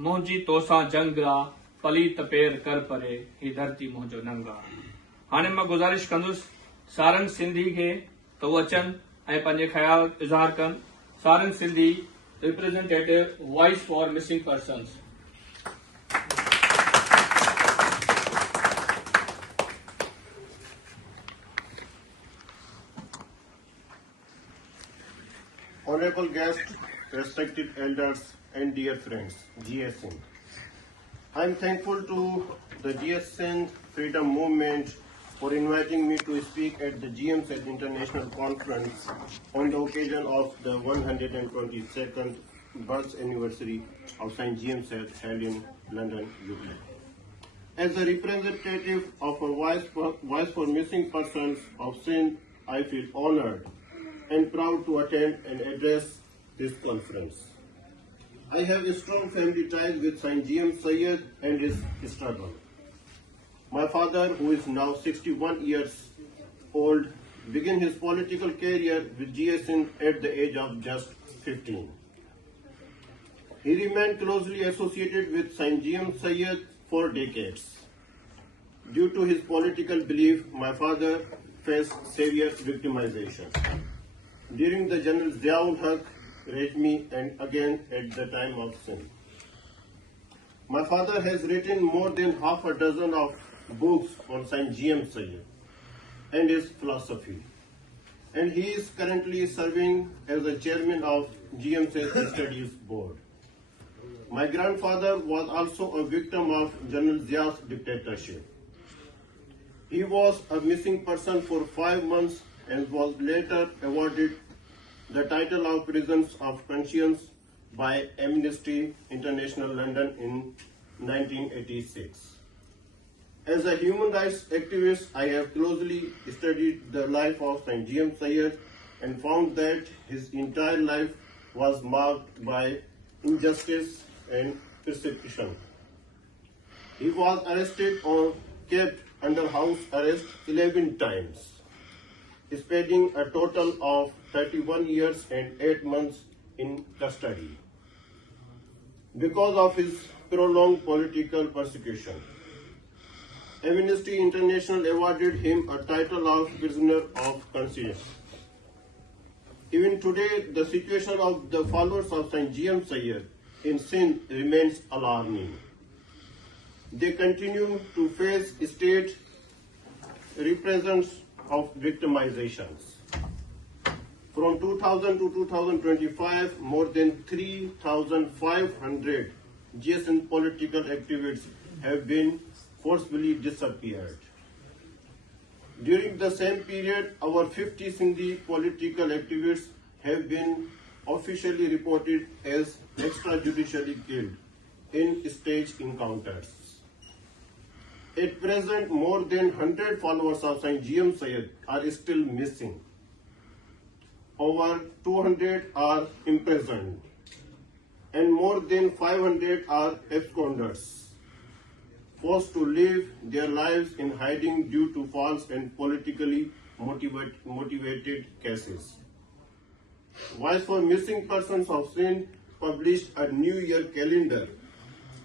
मोंजी तोसा जंगा पली तपेर कर परे ही धरती मोंजो नंगा। हाणे मां गुज़ारिश कंदुसि सारंग सिंधी खे त उहे अचनि ऐं पंहिंजे ख़्याल इज़हार कनि। Sarang Sindhi representative voice for missing persons. Honorable guests, respected elders, and dear friends, GSN. I am thankful to the GSN Freedom Movement for inviting me to speak at the GMSET International Conference on the occasion of the 122nd birth anniversary of St. GMSET held in London, UK. As a representative of a Voice for Missing Persons of Sindh, I feel honored and proud to attend and address this conference. I have strong family ties with St. G.M. Syed and his struggle. My father, who is now 61 years old, began his political career with GSN at the age of just 15. He remained closely associated with St. G.M. Syed for decades. Due to his political belief, my father faced severe victimization during the General Ziaul Haq regime and again at the time of Sindh. My father has written more than half a dozen of books on St. G.M. Syed and his philosophy, and he is currently serving as the chairman of GMSET Studies Board. My grandfather was also a victim of General Zia's dictatorship. He was a missing person for 5 months and was later awarded the title of Prisoners of Conscience by Amnesty International London in 1986. As a human rights activist, I have closely studied the life of St. G.M. Syed and found that his entire life was marked by injustice and persecution. He was arrested or kept under house arrest 11 times, spending a total of 31 years and 8 months in custody because of his prolonged political persecution. Amnesty International awarded him a title of Prisoner of Conscience. Even today, the situation of the followers of St. G.M. Syed in Sindh remains alarming. They continue to face state repressions of victimizations. From 2000 to 2025, more than 3,500 GSN political activists have been forcibly disappeared. During the same period, our 50 Sindhi political activists have been officially reported as extrajudicially killed in staged encounters. At present, more than 100 followers of St. G.M. Syed are still missing. Over 200 are imprisoned, and more than 500 are absconders, forced to live their lives in hiding due to false and politically motivated cases. Voice for Missing Persons of Sindh published a New Year calendar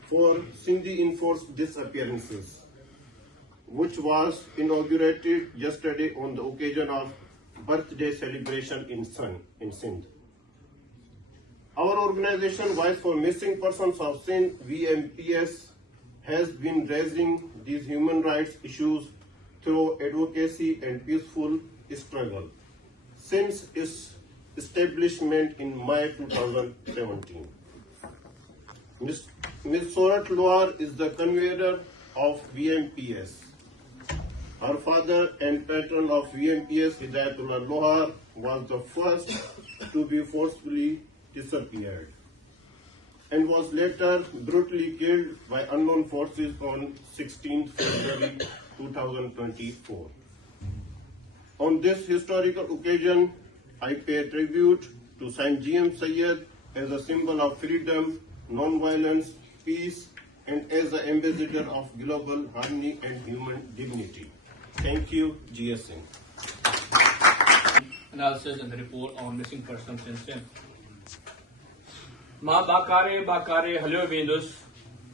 for Sindhi enforced disappearances, which was inaugurated yesterday on the occasion of birthday celebration in Sindh. Our organization, Voice for Missing Persons of Sindh, VMPS, has been raising these human rights issues through advocacy and peaceful struggle since its establishment in May 2017. Ms. Sorat Loar is the convener of VMPS. Her father and patron of VMPS, Hidayatullah Lohar, was the first to be forcibly disappeared and was later brutally killed by unknown forces on 16th February 2024. On this historical occasion, I pay tribute to St. G.M. Syed as a symbol of freedom, non-violence, peace, and as an ambassador of global harmony and human dignity. Thank you, GSN. Analysis and the report on missing persons in Sindh. मां बाकारे बाकारे हलियो वेंदुसि